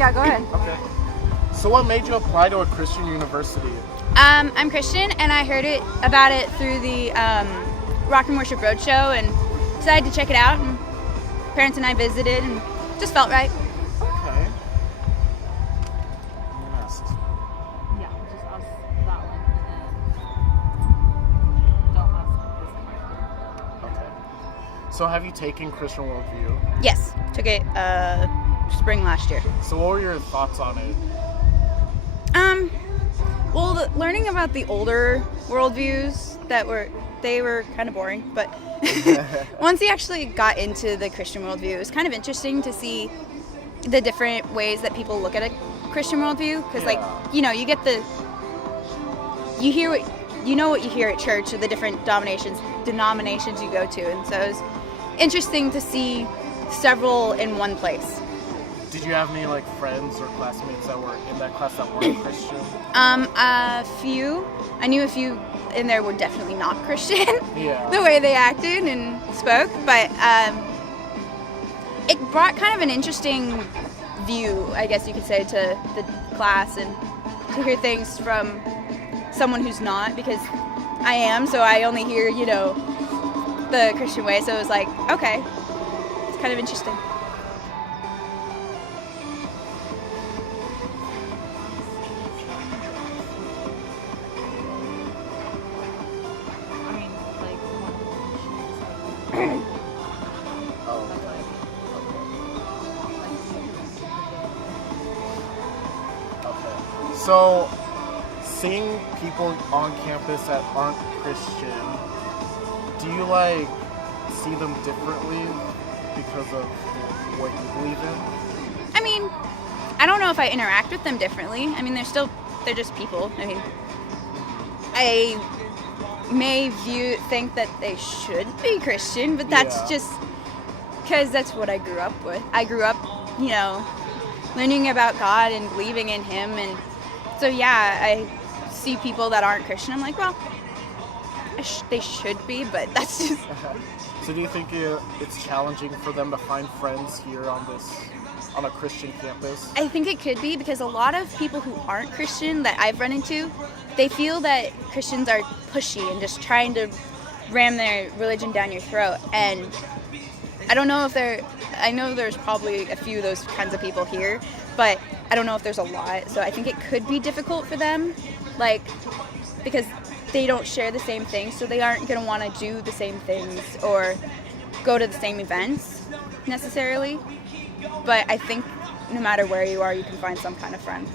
Yeah, go ahead. Okay. So what made you apply to a Christian university? I'm Christian, and I heard about it through the Rock and Worship Roadshow, and decided to check it out. And parents and I visited, and just felt right. Okay. Yes. Yeah, just ask that one and then don't ask this one. Okay. So have you taken Christian Worldview? Yes, took it spring last year. So what were your thoughts on it? Well, learning about the older worldviews they were kind of boring, but once you actually got into the Christian worldview, it was kind of interesting to see the different ways that people look at a Christian worldview. Because, you get you know what you hear at church, or the different denominations you go to, and so it was interesting to see several in one place. Did you have any friends or classmates that were in that class that weren't Christian? A few. I knew a few in there were definitely not Christian. Yeah. The way they acted and spoke, but it brought kind of an interesting view, I guess you could say, to the class, and to hear things from someone who's not, because I am, so I only hear, the Christian way, so it was like, okay, it's kind of interesting. I mean, one of Oh. Okay. So, seeing people on campus that aren't Christian, do you see them differently because of what you believe in? I mean, I don't know if I interact with them differently. I mean, they're just people. I mean, I may think that they should be Christian, but that's just because that's what I grew up with. I grew up, learning about God and believing in Him, and so I see people that aren't Christian. I'm like, well, they should be, but that's just. So do you think it's challenging for them to find friends here on a Christian campus? I think it could be, because a lot of people who aren't Christian that I've run into, they feel that Christians are pushy and just trying to ram their religion down your throat. And I don't know I know there's probably a few of those kinds of people here, but I don't know if there's a lot. So I think it could be difficult for them, because they don't share the same things, so they aren't going to want to do the same things or go to the same events necessarily. But I think no matter where you are, you can find some kind of friend.